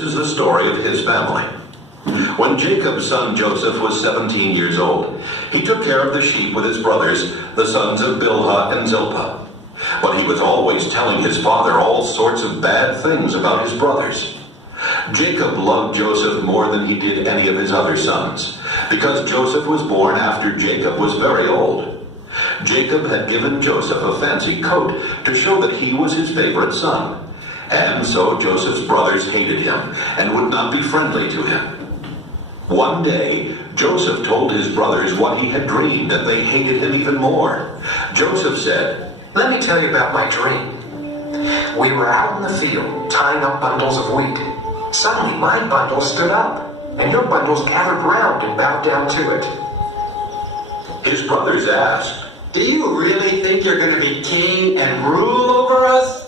is the story of his family. When Jacob's son Joseph was 17 years old, he took care of the sheep with his brothers, the sons of Bilhah and Zilpah. But he was always telling his father all sorts of bad things about his brothers. Jacob loved Joseph more than he did any of his other sons, because Joseph was born after Jacob was very old. Jacob had given Joseph a fancy coat to show that he was his favorite son, and so Joseph's brothers hated him and would not be friendly to him. One day, Joseph told his brothers what he had dreamed, and they hated him even more. Joseph said, "Let me tell you about my dream. We were out in the field, tying up bundles of wheat. Suddenly, my bundle stood up, and your bundles gathered round and bowed down to it." His brothers asked, "Do you really think you're going to be king and rule over us?"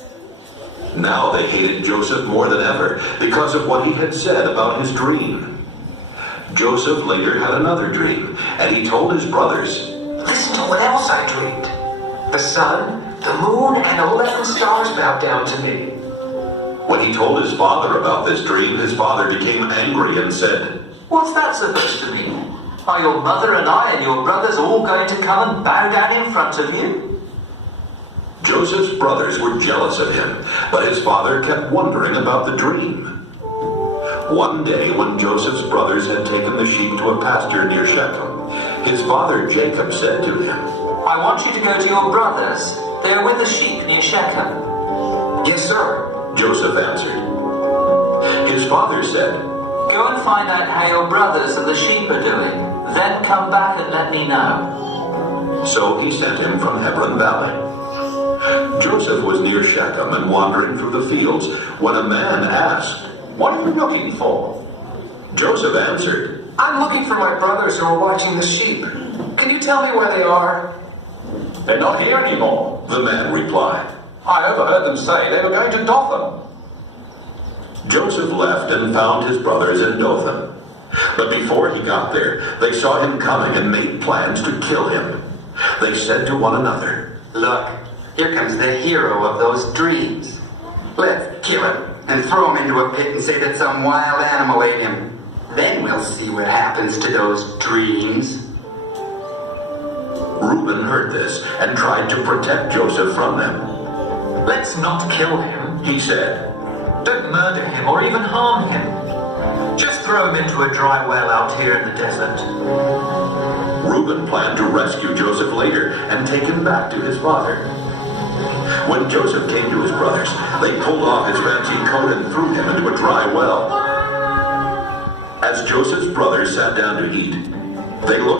Now they hated Joseph more than ever because of what he had said about his dream. Joseph later had another dream, and he told his brothers, "Listen to what else I dreamed. The sun, the moon, and 11 stars bowed down to me." When he told his father about this dream, his father became angry and said, "What's that supposed to mean? Are your mother and I and your brothers all going to come and bow down in front of you?" Joseph's brothers were jealous of him, but his father kept wondering about the dream. One day, when Joseph's brothers had taken the sheep to a pasture near Shechem, his father Jacob said to him, "I want you to go to your brothers. They are with the sheep near Shechem." "Yes, sir," Joseph answered. His father said, "Go and find out how your brothers and the sheep are doing. Then come back and let me know." So he sent him from Hebron Valley. Joseph was near Shechem and wandering through the fields when a man asked, "What are you looking for?" Joseph answered, "I'm looking for my brothers who are watching the sheep. Can you tell me where they are?" "They're not here anymore," the man replied. "I overheard them say they were going to Dothan." Joseph left and found his brothers in Dothan. But before he got there, they saw him coming and made plans to kill him. They said to one another, "Look, here comes the hero of those dreams. Let's kill him and throw him into a pit and say that some wild animal ate him. Then we'll see what happens to those dreams." Reuben heard this and tried to protect Joseph from them. "Let's not kill him," He said, "Don't murder him or even harm him. Just throw him into a dry well out here in the desert." Reuben planned to rescue Joseph later and take him back to his father. When Joseph came to his brothers, they pulled off his fancy coat and threw him into a dry well. As Joseph's brothers sat down to eat, they looked